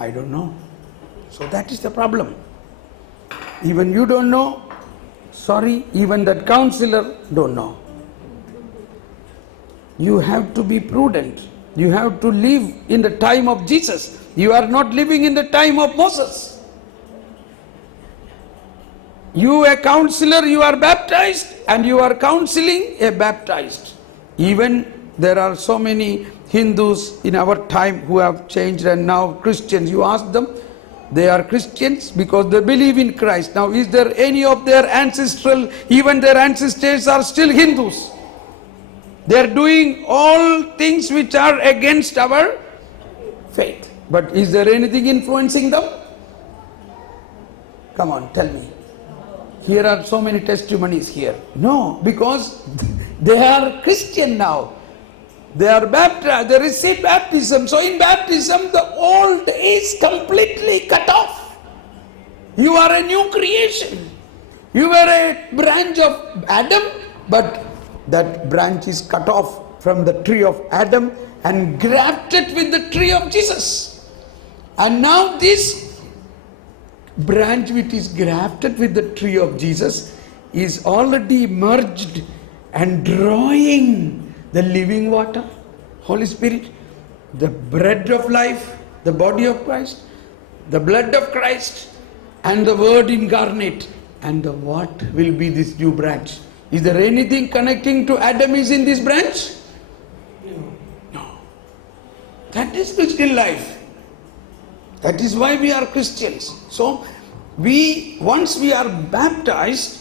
I don't know. So that is the problem. Even you don't know. Sorry, even that counselor don't know. You have to be prudent. You have to live in the time of Jesus. You are not living in the time of Moses. You a counselor, you are baptized, and you are counseling a baptized. Even there are so many Hindus in our time who have changed and now Christians. You ask them, they are Christians because they believe in Christ. Now is there any of their ancestral, even their ancestors are still Hindus. They are doing all things which are against our faith. But is there anything influencing them? Come on, tell me. Here are so many testimonies here. No, because they are Christian now. They are baptized, they receive baptism. So in baptism, the old is completely cut off. You are a new creation. You were a branch of Adam, but that branch is cut off from the tree of Adam and grafted with the tree of Jesus. And now this branch which is grafted with the tree of Jesus is already merged and drawing the living water, Holy Spirit, the bread of life, the body of Christ, the blood of Christ, and the word incarnate. And what will be this new branch? Is there anything connecting to Adam is in this branch? No. That is Christian life. That is why we are Christians. So, once we are baptized,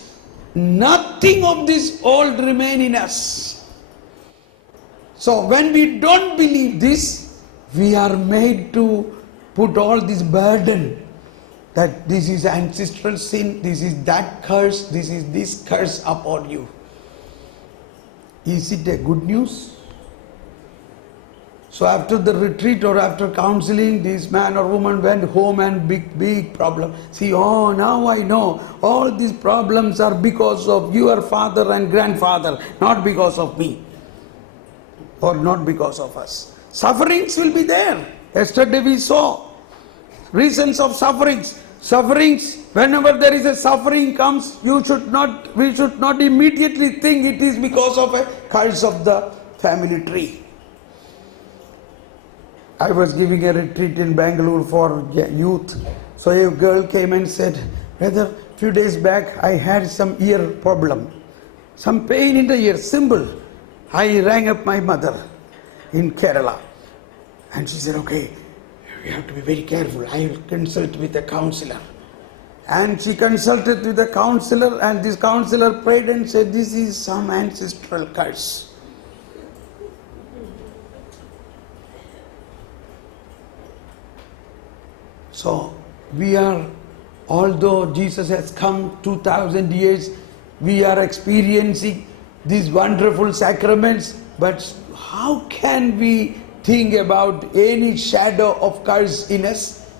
nothing of this old remain in us. So when we don't believe this, we are made to put all this burden that this is ancestral sin, this is that curse, this is this curse upon you. Is it a good news? So after the retreat or after counseling, this man or woman went home and big problem. See, oh, now I know all these problems are because of your father and grandfather, not because of me. Or not because of us. Sufferings will be there. Yesterday we saw reasons of sufferings. Sufferings, whenever there is a suffering comes, we should not immediately think it is because of a curse of the family tree. I was giving a retreat in Bangalore for youth. So a girl came and said, "Brother, few days back I had some ear problem. Some pain in the ear, simple. I rang up my mother in Kerala and she said, okay, you have to be very careful. I will consult with a counselor. And she consulted with a counselor and this counselor prayed and said, this is some ancestral curse. So we are, although Jesus has come 2000 years, we are experiencing these wonderful sacraments, but how can we think about any shadow of curse in us?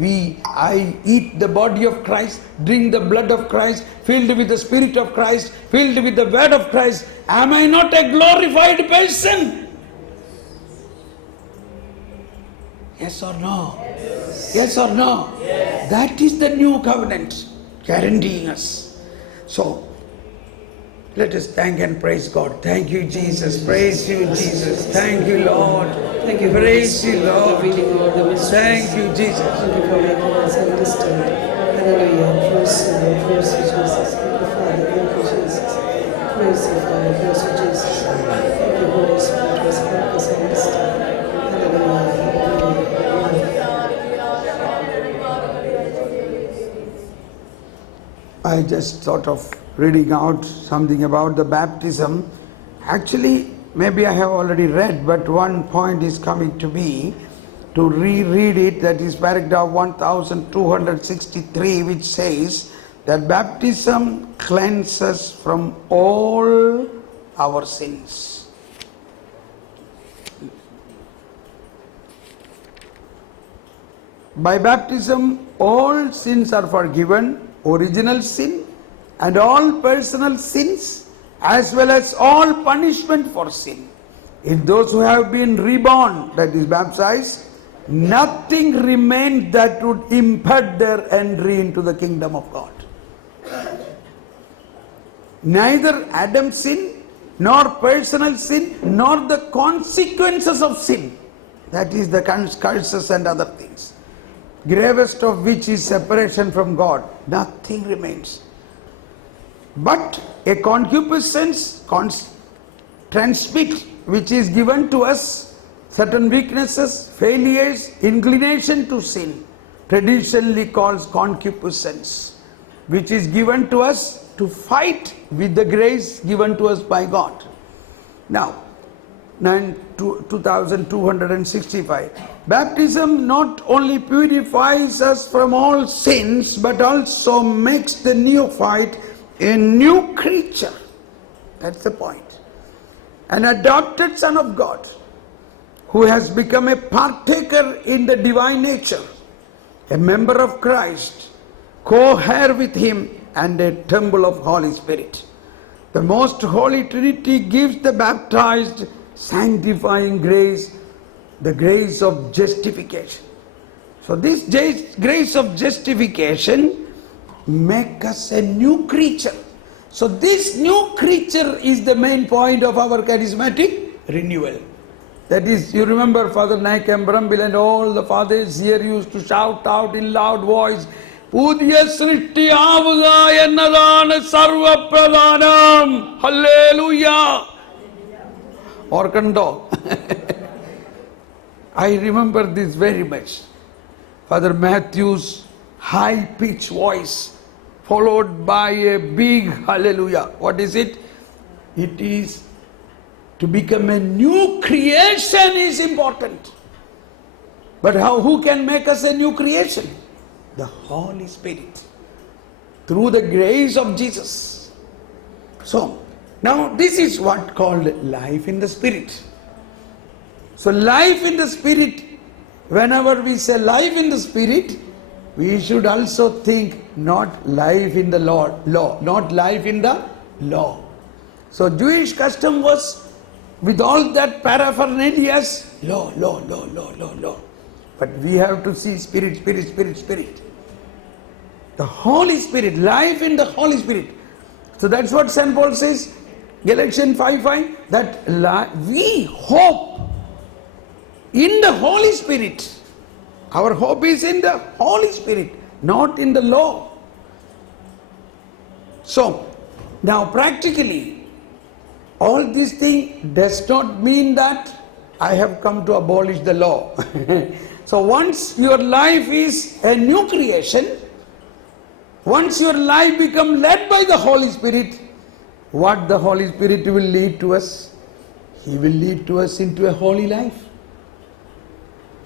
I eat the body of Christ, drink the blood of Christ, filled with the Spirit of Christ, filled with the word of Christ. Am I not a glorified person? Yes or no? Yes or no? Yes. That is the new covenant guaranteeing us. So, let us thank and praise God. Thank you, Jesus. Praise you, Jesus. Thank you, Lord. Thank you. Praise you, Lord. Thank you, Jesus. Thank you for making us understand. Hallelujah. Praise you, Lord. Praise you, Jesus. Thank you, Father. Thank you, Jesus. Praise you, Father. Praise you, Jesus. Thank you, Holy Spirit. Help us understand. Hallelujah. I just thought of reading out something about the baptism. Actually, maybe I have already read, but one point is coming to me to reread it. That is paragraph 1263, which says that baptism cleanses from all our sins. By baptism, all sins are forgiven, original sin and all personal sins, as well as all punishment for sin. In those who have been reborn, that is baptized, nothing remained that would impede their entry into the kingdom of God. Neither Adam's sin, nor personal sin, nor the consequences of sin, that is the curses and other things, gravest of which is separation from God, nothing remains. But a concupiscence transmit, which is given to us certain weaknesses, failures, inclination to sin, traditionally calls concupiscence, which is given to us to fight with the grace given to us by God. Now, 2265. Baptism not only purifies us from all sins, but also makes the neophyte a new creature. That's the point. An adopted son of God who has become a partaker in the divine nature, a member of Christ, co-heir with him, and a temple of Holy Spirit. The most holy Trinity gives the baptized sanctifying grace, the grace of justification. So this grace of justification makes us a new creature. So this new creature is the main point of our charismatic renewal. That is, you remember Father Naik Mbrambil and all the fathers here used to shout out in loud voice, Pudya Srishti Avuga Ennadana Sarva Pradhanam. Hallelujah. Or Kando. I remember this very much. Father Matthew's high-pitched voice followed by a big hallelujah. What is it? It is to become a new creation is important. But who can make us a new creation? The Holy Spirit. Through the grace of Jesus. So, now this is what called life in the Spirit. So life in the Spirit, whenever we say life in the Spirit, we should also think not life in the law, not life in the law. So Jewish custom was with all that paraphernalia, law. But we have to see Spirit. The Holy Spirit, life in the Holy Spirit. So that's what St. Paul says, Galatians 5:5, that we hope in the Holy Spirit. Our hope is in the Holy Spirit, not in the law. So, now practically, all this thing does not mean that I have come to abolish the law. So once your life is a new creation, once your life becomes led by the Holy Spirit, what the Holy Spirit will lead to us? He will lead to us into a holy life.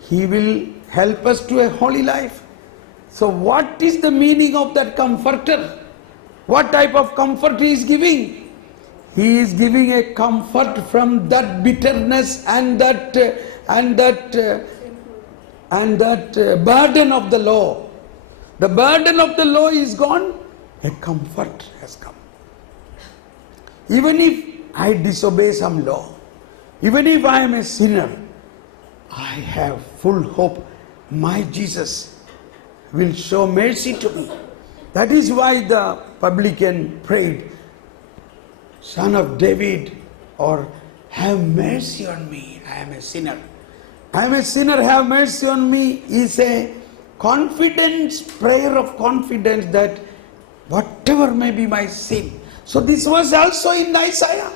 He will help us to a holy life. So what is the meaning of that comforter? What type of comfort he is giving? He is giving a comfort from that bitterness and that burden of the law. The burden of the law is gone, a comfort has come. Even if I disobey some law, even if I am a sinner, I have full hope. My Jesus will show mercy to me. That is why the publican prayed, Son of David, or have mercy on me, I am a sinner. I am a sinner, have mercy on me is a confidence, prayer of confidence that whatever may be my sin. So this was also in Isaiah.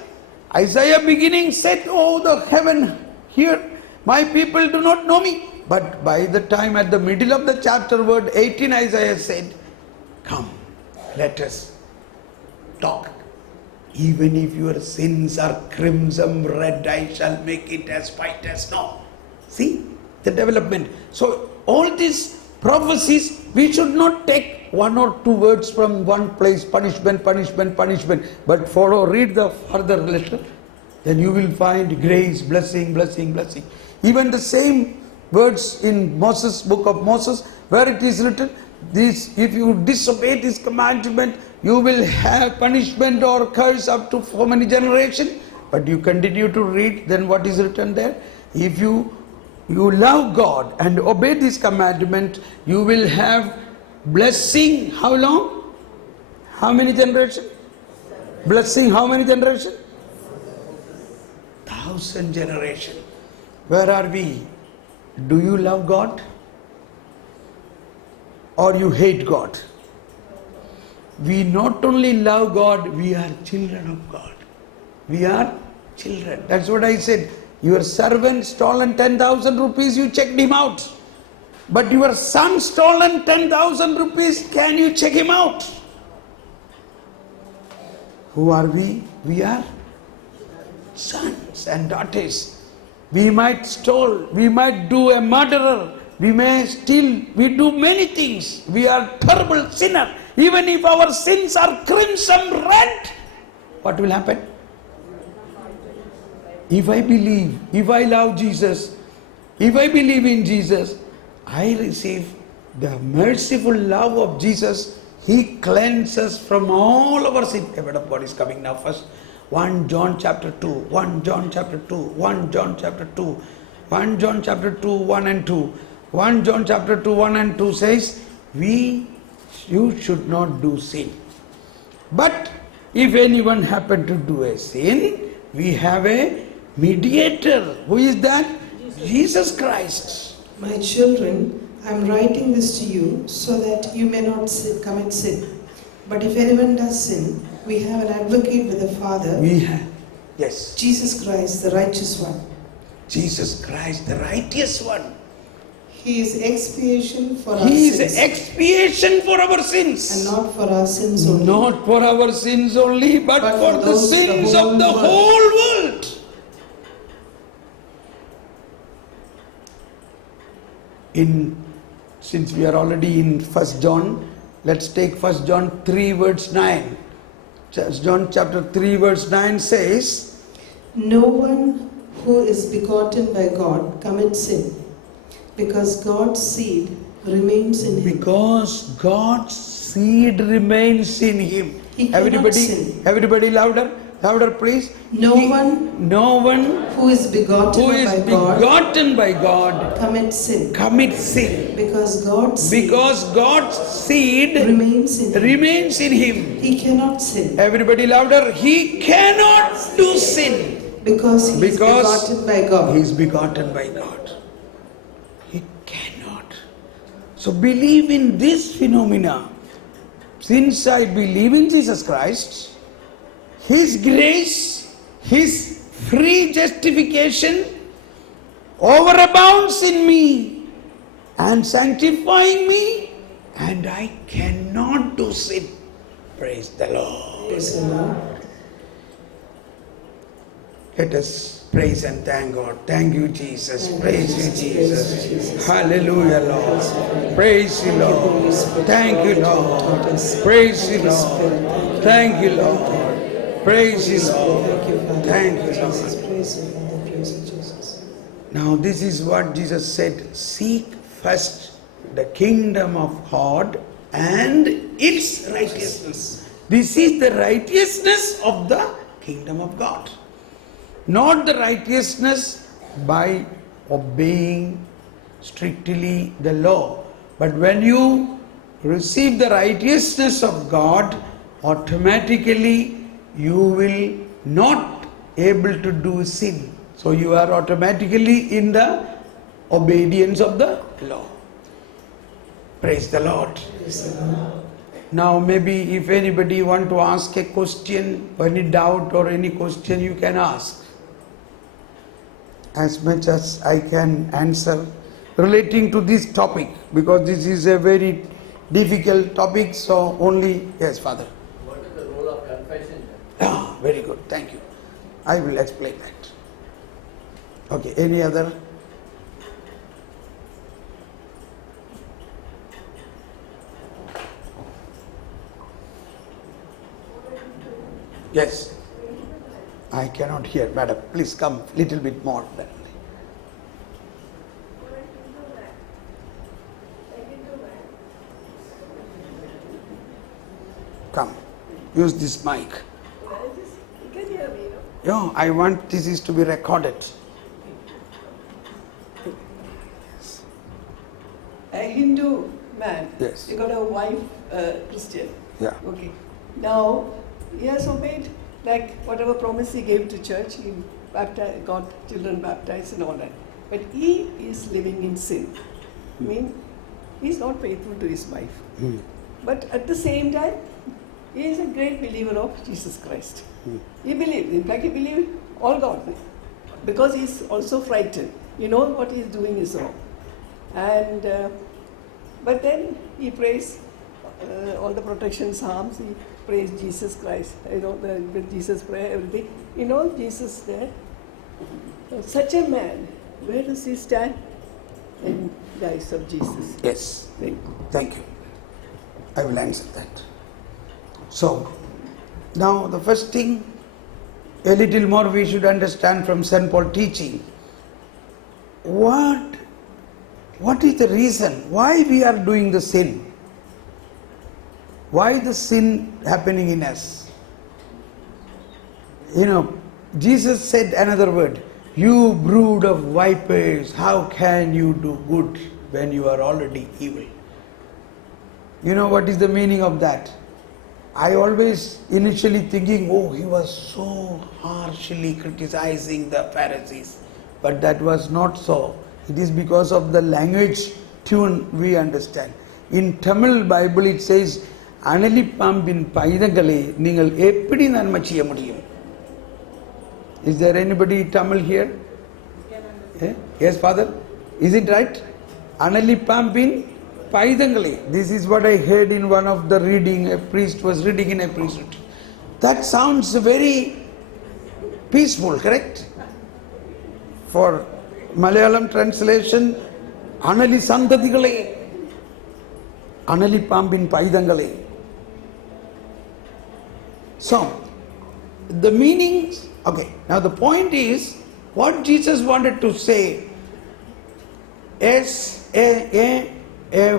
Isaiah beginning said, oh the heaven, here my people do not know me. But by the time at the middle of the chapter, word 18, Isaiah said, come, let us talk. Even if your sins are crimson red, I shall make it as white as snow. See the development. So all these prophecies, we should not take one or two words from one place, punishment, but read the further letter, then you will find grace, blessing. Even the same words in Moses, book of Moses, where it is written, this, if you disobey this commandment, you will have punishment or curse up to so many generations. But you continue to read, then what is written there? If you you love God and obey this commandment, you will have blessing. How long? How many generations? Blessing how many generations? 1,000 generations. Where are we? Do you love God? Or you hate God? We not only love God, we are children of God. We are children. That's what I said. Your servant stolen 10,000 rupees, you checked him out. But your son stolen 10,000 rupees, can you check him out? Who are we? We are sons and daughters. We might steal, we might do a murderer, we may steal, we do many things. We are terrible sinner. Even if our sins are crimson red, what will happen? If I believe, if I love Jesus, if I believe in Jesus, I receive the merciful love of Jesus. He cleanses from all our sin. A word of God is coming now first. 1 John chapter 2, 1 John chapter 2, 1 John chapter 2, 1 John chapter 2, 1 and 2. 1 John chapter 2, 1 and 2 says, you should not do sin. But if anyone happen to do a sin, we have a mediator. Who is that? Jesus Christ. My children, I am writing this to you so that you may not commit sin. But if anyone does sin, we have an advocate with the Father. We have, yes. Jesus Christ, the righteous one. Jesus Christ, the righteous one. He is expiation for our He sins. is expiation for our sins. And not for our sins only. Not for our sins only, but for the sins of the whole world. Since we are already in 1 John, let's take 1 John 3 verse 9. John chapter 3 verse 9 says, no one who is begotten by God commits sin, because God's seed remains in him. Because God's seed remains in him. He cannot sin. Everybody louder, louder please. No one who is begotten by God commits sin. Because God's seed remains in him. He cannot sin. Everybody louder. He cannot do sin. Because he is begotten by God. He is begotten by God. He cannot. So believe in this phenomena. Since I believe in Jesus Christ, His grace, His free justification overabounds in me and sanctifying me, and I cannot do sin. Praise the Lord. Praise the Lord. Let us praise and thank God. Thank you, Jesus. Praise you, Jesus. Hallelujah, Lord. Praise you, Lord. Thank you, Lord. Praise you, Lord. Thank you, Lord. Praise you, Lord. Thank you, Lord. Now, this is what Jesus said. Seek first the kingdom of God and its righteousness. This is the righteousness of the kingdom of God. Not the righteousness by obeying strictly the law. But when you receive the righteousness of God, automatically you will not able to do sin. So you are automatically in the obedience of the law. Praise the Lord. Praise the Lord. Now maybe if anybody want to ask a question, or any doubt or any question, you can ask. As much as I can answer relating to this topic, because this is a very difficult topic, so only, yes, Father. What is the role of confession? Ah, very good, thank you. I will explain that. Okay, any other? Yes. I cannot hear, madam. Please come little bit more. Come, use this mic. Yeah, I want this is to be recorded. man. Yes. He got a wife, Christian. Yeah. Okay. Now, he has obeyed, like whatever promise he gave to church, he got children baptized and all that. But he is living in sin. I mean, he's not faithful to his wife. But at the same time, he is a great believer of Jesus Christ. He believes, in fact, he believes all God. Because he's also frightened. You know what he's doing is wrong. And, but then he prays all the protection psalms, he prays Jesus Christ, with Jesus prayer, everything. Jesus there. Such a man, where does he stand? In the eyes of Jesus. Yes. Thank you. Thank you. I will answer that. So, now the first thing, a little more we should understand from St. Paul teaching. What is the reason why we are doing the sin? Why the sin happening in us? Jesus said another word, you brood of vipers, how can you do good when you are already evil? You know what is the meaning of that? I always initially thinking, he was so harshly criticizing the Pharisees. But that was not so. It is because of the language tune we understand. In Tamil Bible it says, Analipampin paidangale ningal eppadi nanma cheyya mudiyum. Is there anybody Tamil here? Yes, Father? Is it right? Analipampin paidangale. This is what I heard in one of the reading, a priest was reading in a priesthood. That sounds very peaceful, correct? For Malayalam translation, Anali Santadigale, Anali Pampin Paidangale. So, the meanings, okay, now the point is, what Jesus wanted to say is a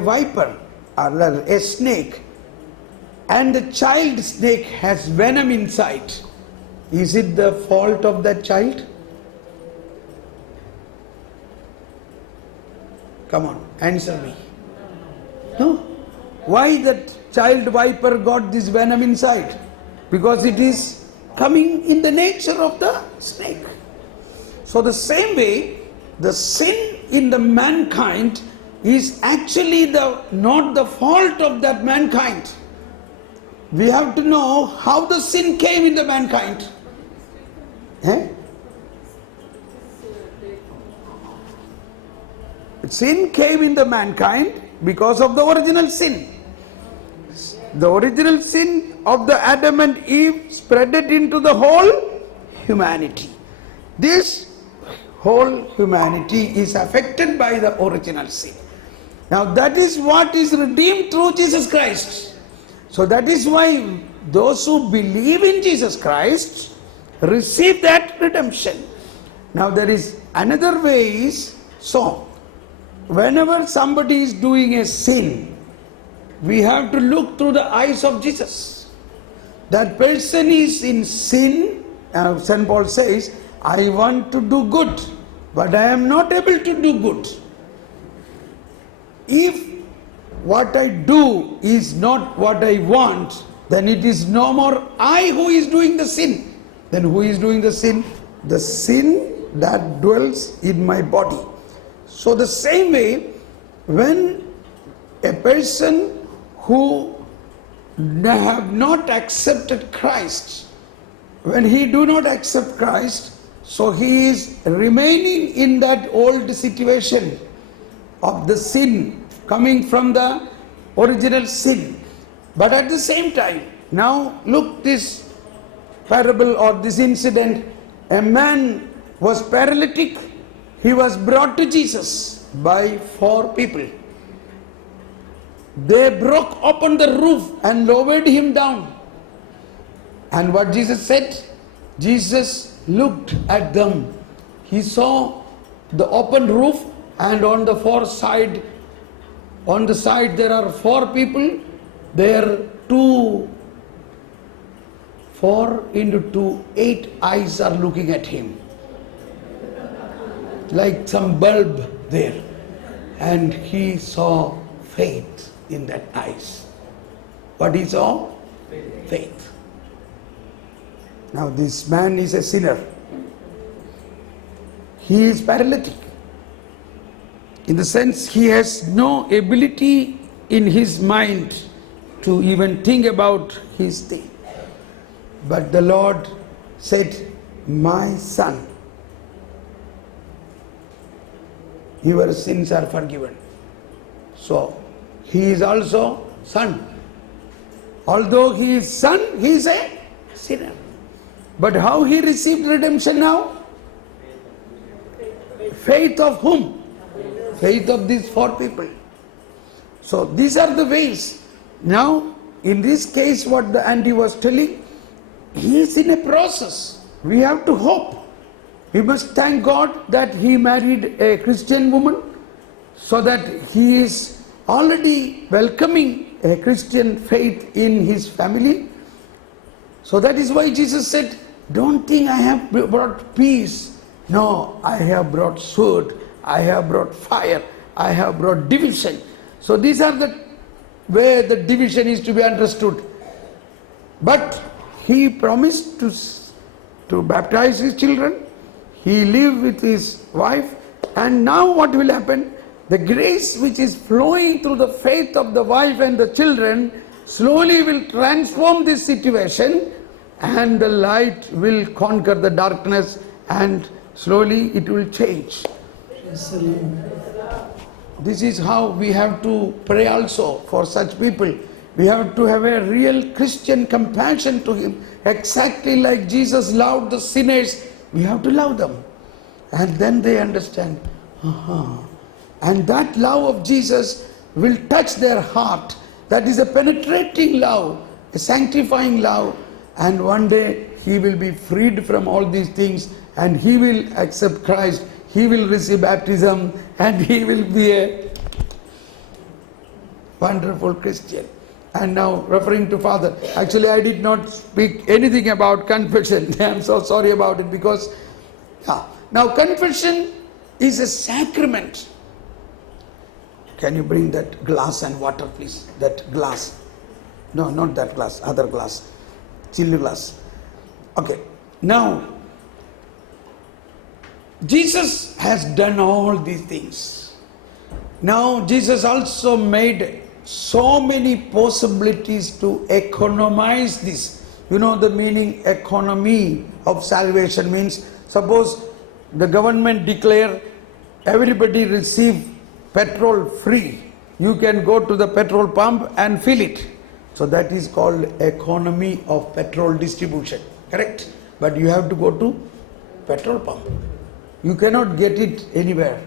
viper or a snake, and the child snake has venom inside. Is it the fault of that child? Come on, answer me. No. Why that child viper got this venom inside? Because it is coming in the nature of the snake. So the same way, the sin in the mankind is actually not the fault of that mankind. We have to know how the sin came in the mankind. Sin came in the mankind because of the original sin. The original sin of the Adam and Eve spread it into the whole humanity. This whole humanity is affected by the original sin. Now that is what is redeemed through Jesus Christ. So that is why those who believe in Jesus Christ receive that redemption. Now there is another way is, so whenever somebody is doing a sin, we have to look through the eyes of Jesus. That person is in sin. St. Paul says, I want to do good, but I am not able to do good. If what I do is not what I want, then it is no more I who is doing the sin. Then who is doing the sin? The sin that dwells in my body. So the same way, when a person who have not accepted Christ, when he do not accept Christ, so he is remaining in that old situation of the sin coming from the original sin. But at the same time, now look this parable or this incident. A man was paralytic. He was brought to Jesus by 4 people. They broke open the roof and lowered him down. And what Jesus said? Jesus looked at them. He saw the open roof, and on the side there are 4 people. There 4 into 2, 8 eyes are looking at him. Like some bulb there. And he saw faith in that eyes. What he saw? Faith. Now this man is a sinner. He is paralytic. In the sense he has no ability in his mind to even think about his thing. But the Lord said, my son, your sins are forgiven. So he is also son. Although he is son, he is a sinner. But how he received redemption now? Faith of whom? Faith of these 4 people. So these are the ways. Now, in this case, what the auntie was telling, he is in a process. We have to hope. We must thank God that he married a Christian woman, so that he is already welcoming a Christian faith in his family. So that is why Jesus said, don't think I have brought peace. No, I have brought sword, I have brought fire, I have brought division. So these are the way the division is to be understood. But he promised to baptize his children. He lived with his wife. And now what will happen? The grace which is flowing through the faith of the wife and the children slowly will transform this situation, and the light will conquer the darkness, and slowly it will change. Praise the Lord. This is how we have to pray also for such people. We have to have a real Christian compassion to him. Exactly like Jesus loved the sinners, we have to love them. And then they understand. And that love of Jesus will touch their heart. That is a penetrating love, a sanctifying love. And one day he will be freed from all these things, and he will accept Christ. He will receive baptism, and he will be a wonderful Christian. And now referring to Father, actually I did not speak anything about confession. I am so sorry about it, because now confession is a sacrament. Can you bring that glass and water, please? That glass. No, not that glass, other glass. Chilli glass. Okay. Now, Jesus has done all these things. Now, Jesus also made so many possibilities to economize this. You know the meaning economy of salvation means, suppose the government declare everybody receive petrol free. You can go to the petrol pump and fill it. So that is called economy of petrol distribution. Correct? But you have to go to petrol pump. You cannot get it anywhere.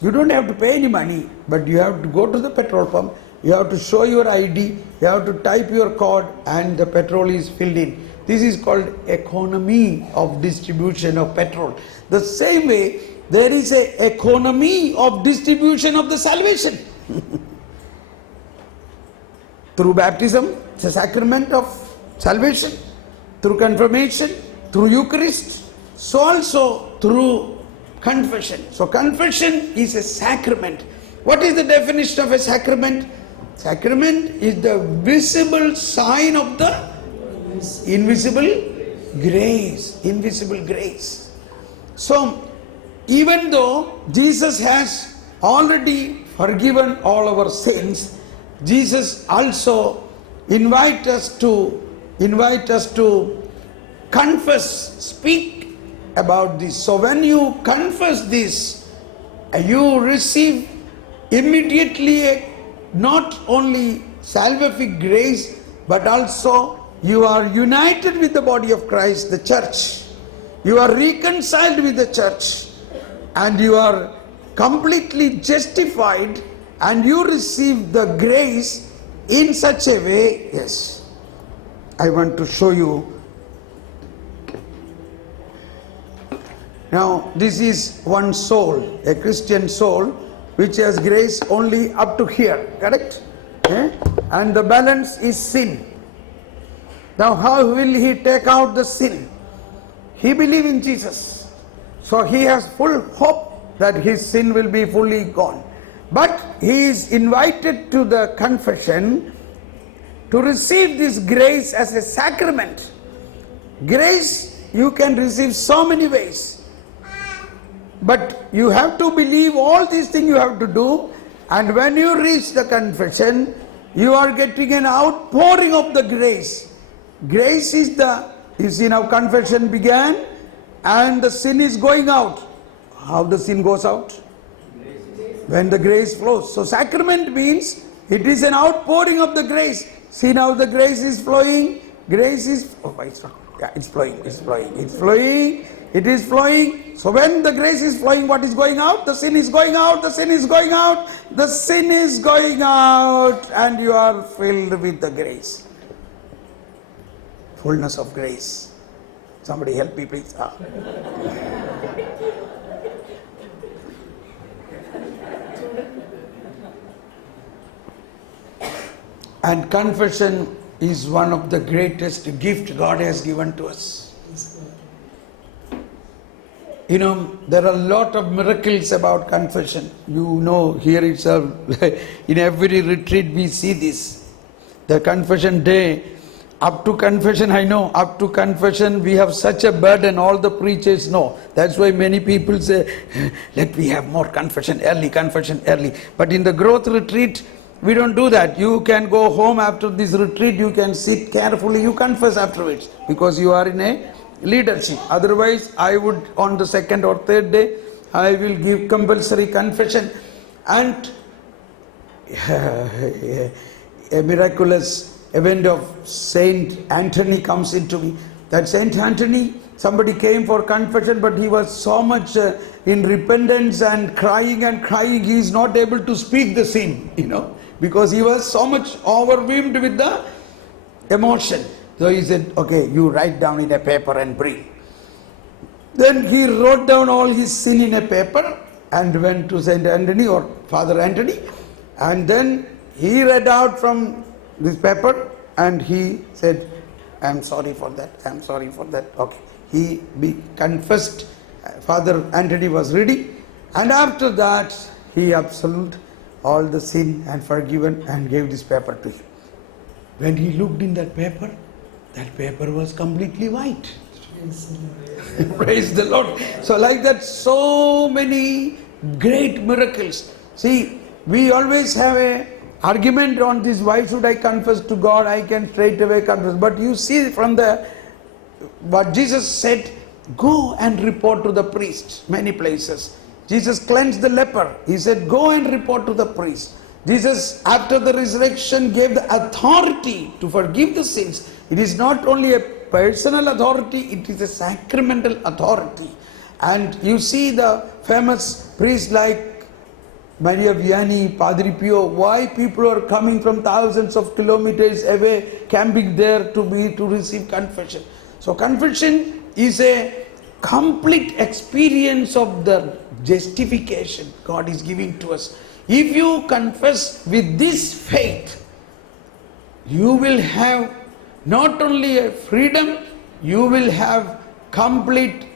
You don't have to pay any money, but you have to go to the petrol pump. You have to show your ID. You have to type your code, and the petrol is filled in. This is called economy of distribution of petrol. The same way, there is an economy of distribution of the salvation. Through baptism, it's a sacrament of salvation. Through confirmation, through Eucharist, so also through confession. So confession is a sacrament. What is the definition of a sacrament? Sacrament is the visible sign of the invisible grace. Invisible grace. So, even though Jesus has already forgiven all our sins, Jesus also invite us to confess, speak about this. So when you confess this, you receive immediately not only salvific grace, but also you are united with the body of Christ, the church. You are reconciled with the church, and you are completely justified, and you receive the grace in such a way. Yes, I want to show you. Now, this is one soul, a Christian soul, which has grace only up to here, correct? And the balance is sin. Now, how will he take out the sin? He believes in Jesus. So he has full hope that his sin will be fully gone. But he is invited to the confession to receive this grace as a sacrament. Grace you can receive so many ways. But you have to believe all these things you have to do, and when you reach the confession, you are getting an outpouring of the grace. Grace is you see now confession began and the sin is going out. How the sin goes out? When the grace flows. So sacrament means it is an outpouring of the grace. See now the grace is flowing. Grace is, it's flowing, it's flowing, it's flowing, it is flowing. So when the grace is flowing, what is going out? The sin is going out, the sin is going out, the sin is going out, and you are filled with the grace. Fullness of grace. Somebody help me please. And confession is one of the greatest gift God has given to us. You know, there are a lot of miracles about confession. You know, here itself, in every retreat we see this. The confession day, up to confession, I know, up to confession we have such a burden, all the preachers know. That's why many people say, let me have more confession early. But in the growth retreat, we don't do that. You can go home after this retreat, you can sit carefully, you confess afterwards, because you are in a leadership. Otherwise, I would on the second or third day, I will give compulsory confession. And a miraculous event of Saint Anthony comes into me. That Saint Anthony, somebody came for confession, but he was so much in repentance and crying, he is not able to speak the sin, because he was so much overwhelmed with the emotion. So he said, okay, you write down in a paper and bring. Then he wrote down all his sin in a paper and went to Saint Anthony or Father Anthony, and then he read out from this paper and he said, I am sorry for that, Okay. He confessed. Father Anthony was ready, and after that he absolved all the sin and forgiven and gave this paper to him. When he looked in that paper was completely white. Praise the Lord. So like that, so many great miracles. See, we always have a argument on this, why should I confess to God? I can straight away confess. But you see from what Jesus said, go and report to the priest. Many places. Jesus cleansed the leper. He said, go and report to the priest. Jesus, after the resurrection, gave the authority to forgive the sins. It is not only a personal authority, it is a sacramental authority. And you see the famous priests like Maria Vianney, Padre Pio, why people are coming from thousands of kilometers away, camping there to receive confession. So confession is a complete experience of the justification God is giving to us. If you confess with this faith, you will have not only a freedom, you will have complete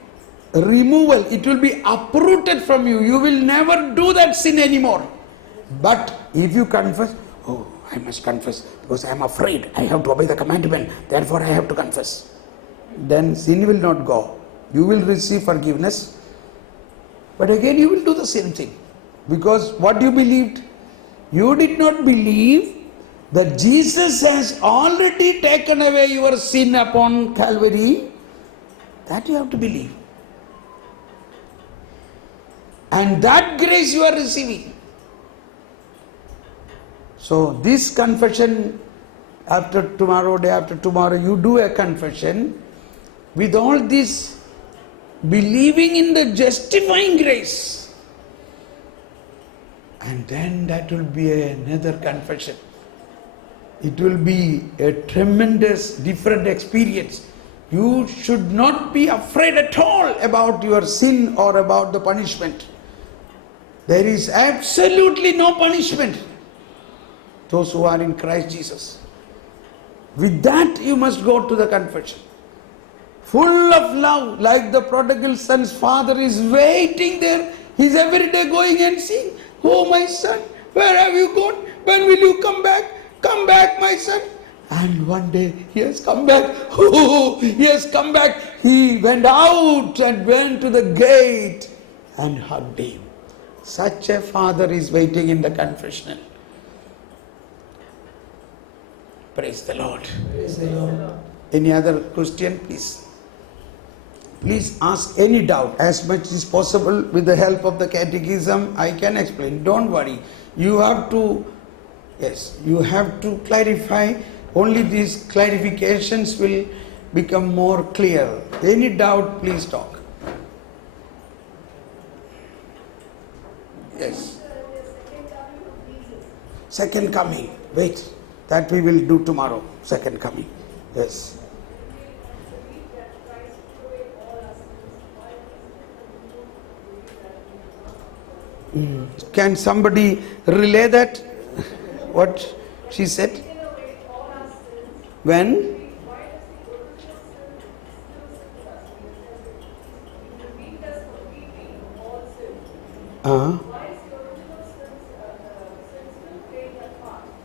removal. It will be uprooted from you. You will never do that sin anymore. But if you confess, oh, I must confess because I am afraid. I have to obey the commandment. Therefore, I have to confess. Then sin will not go. You will receive forgiveness. But again, you will do the same thing. Because what you believed? You did not believe that Jesus has already taken away your sin upon Calvary. That you have to believe. And that grace you are receiving. So this confession, after tomorrow, day after tomorrow, you do a confession with all this believing in the justifying grace. And then that will be another confession. It will be a tremendous different experience. You should not be afraid at all about your sin or about the punishment. There is absolutely no punishment. Those who are in Christ Jesus. With that you must go to the confession. Full of love, like the prodigal son's father is waiting there. He is every day going and saying, oh my son, Where have you gone? When will you come back? Come back, my son. And one day he has come back. Oh, he has come back. He went out and went to the gate and hugged him. Such a father is waiting in the confessional. Praise the Lord. Praise the Lord. Any other question, please? Please ask any doubt as much as possible with the help of the catechism. I can explain. Don't worry. You have to clarify. Only these clarifications will become more clear. Any doubt, please talk. Yes. Second coming. Wait. That we will do tomorrow. Second coming. Yes. Can somebody relay that? What she said? When?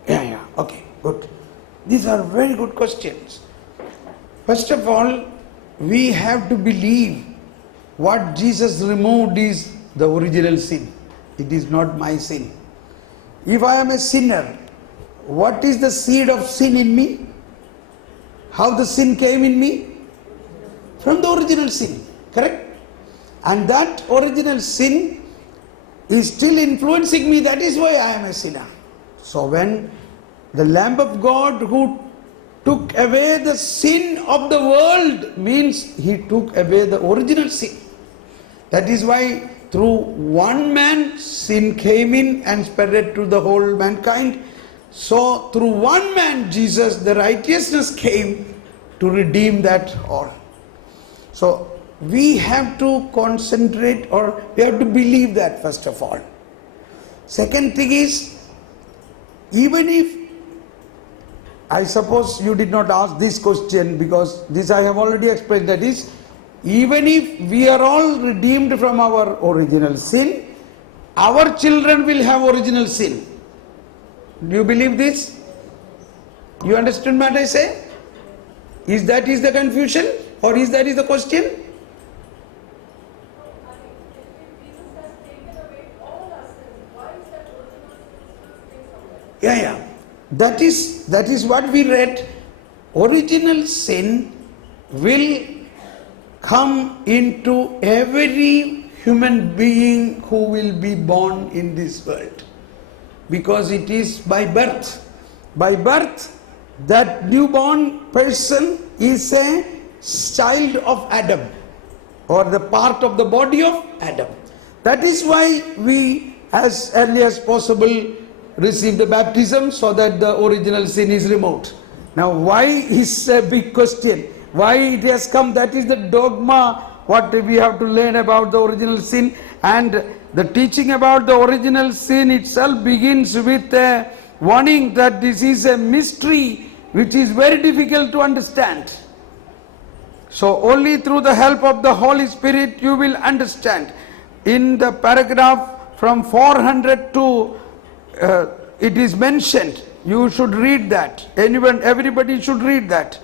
Yeah, okay, good. These are very good questions. First of all, we have to believe what Jesus removed is the original sin. It is not my sin. If I am a sinner, what is the seed of sin in me? How the sin came in me? From the original sin, correct? And that original sin is still influencing me. That is why I am a sinner. So when the Lamb of God who took away the sin of the world means he took away the original sin. That is why through one man sin came in and spread to the whole mankind. So through one man, Jesus, the righteousness came to redeem that all. So we have to concentrate, or we have to believe that first of all. Second thing is, even if, I suppose you did not ask this question because this I have already explained, that is, even if we are all redeemed from our original sin, our children will have original sin. Do you believe this? You understand what I say? Is that the confusion, or is that the question? Yeah. That is what we read. Original sin will come into every human being who will be born in this world. Because it is by birth. By birth, that newborn person is a child of Adam, or the part of the body of Adam. That is why we, as early as possible, receive the baptism so that the original sin is removed. Now, why is a big question? Why it has come? That is the dogma, what we have to learn about the original sin. And the teaching about the original sin itself begins with a warning that this is a mystery which is very difficult to understand. So only through the help of the Holy Spirit you will understand. In the paragraph from 400 to it is mentioned. You should read that. Everybody should read that.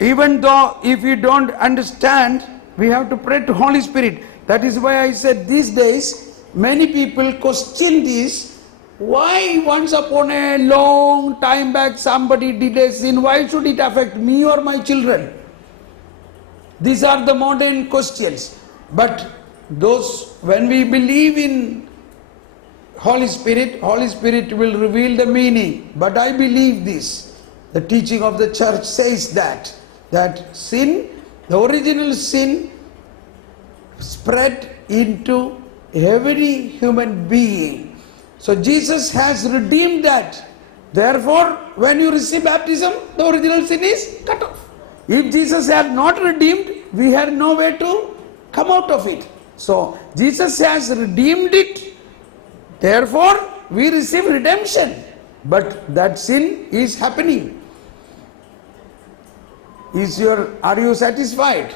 Even though if you don't understand, we have to pray to Holy Spirit. That is why I said these days many people question this. Why once upon a long time back somebody did a sin? Why should it affect me or my children? These are the modern questions. But those, when we believe in Holy Spirit will reveal the meaning. But I believe this. The teaching of the church says that sin, the original sin, spread into every human being. So Jesus has redeemed that. Therefore, when you receive baptism, the original sin is cut off. If Jesus had not redeemed, we had no way to come out of it. So Jesus has redeemed it. Therefore, we receive redemption. But that sin is happening. Are you satisfied?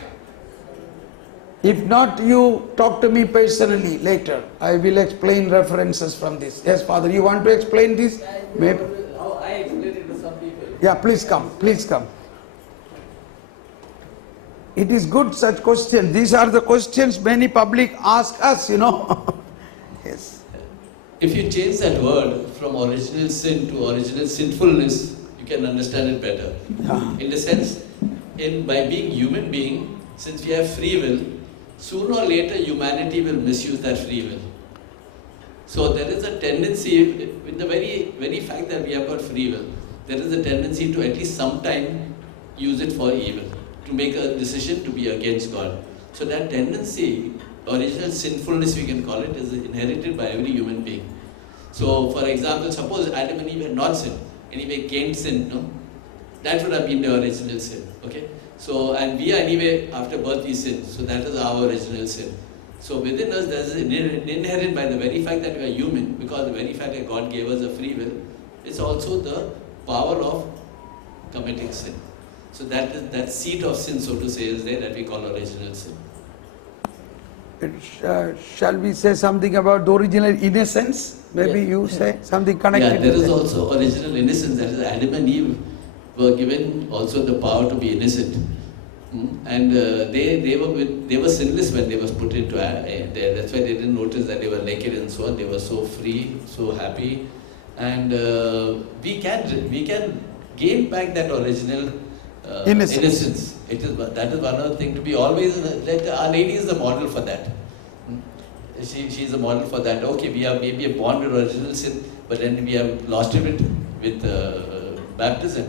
If not, you talk to me personally later. I will explain references from this. Yes, Father, you want to explain this? Maybe. How I explain it to some people. Yeah, please come. Please come. It is good such questions. These are the questions many public ask us, you know. Yes. If you change that word from original sin to original sinfulness, you can understand it better. Yeah. In the sense, by being human being, since we have free will, sooner or later humanity will misuse that free will. So there is a tendency, with the very fact that we have got free will, there is a tendency to at least sometime use it for evil, to make a decision to be against God. So that tendency, original sinfulness we can call it, is inherited by every human being. So for example, suppose Adam and Eve had not sinned, anyway gained sin, no? That would have been the original sin, okay? So, and we anyway, after birth we sin, so that is our original sin. So within us there is inherent by the very fact that we are human, because the very fact that God gave us a free will, it's also the power of committing sin. So that seat of sin, so to say, is there, that we call original sin. Shall we say something about the original innocence? Maybe Yeah. you say something connected Yeah, there with is that. also original innocence, that is Adam and Eve were given also the power to be innocent. And they were sinless when they was put into there. That's why they didn't notice that they were naked and so on. They were so free, so happy, and we can gain back that original innocence. That is one of the things, to be always like Our Lady is the model for that. She is a model for that. Okay, we are maybe born with original sin, but then we have lost it with baptism.